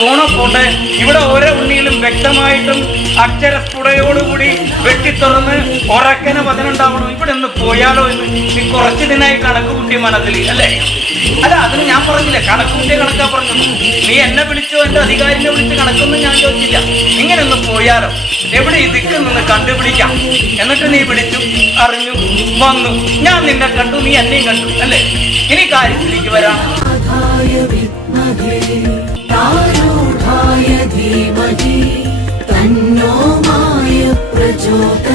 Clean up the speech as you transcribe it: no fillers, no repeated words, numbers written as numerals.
പോട്ടെ, ഇവിടെ ഓരോ ഉണ്ണിയിലും വ്യക്തമായിട്ടും അക്ഷരസ്ഫുടയോടുകൂടി വെട്ടിത്തുറന്ന് ഉറക്കനെ വചനുണ്ടാവണം. ഇവിടെ ഒന്ന് പോയാലോ എന്ന് നീ കുറച്ച് ദിനായി കണക്ക് കൂട്ടിയ മനസ്സിൽ അല്ലേ? അല്ല, അതിന് ഞാൻ പറഞ്ഞില്ല, കണക്ക് കൂട്ടിയ കണക്കാ പറഞ്ഞു. നീ എന്നെ വിളിച്ചോ, എന്റെ അധികാരിനെ വിളിച്ച് കണക്കൊന്നും ഞാൻ ചോദിച്ചില്ല. ഇങ്ങനെ ഒന്ന് പോയാലോ, എവിടെ ഇതിക്ക് നിന്ന് കണ്ടുപിടിക്കാം. എന്നിട്ട് നീ വിളിച്ചു, അറിഞ്ഞു, വന്നു, ഞാൻ നിന്നെ കണ്ടു, നീ എന്നെയും കണ്ടു അല്ലേ? ഇനി കാര്യത്തിലേക്ക് വരാം. धीमहि तन्नो माय प्रचोदयात्।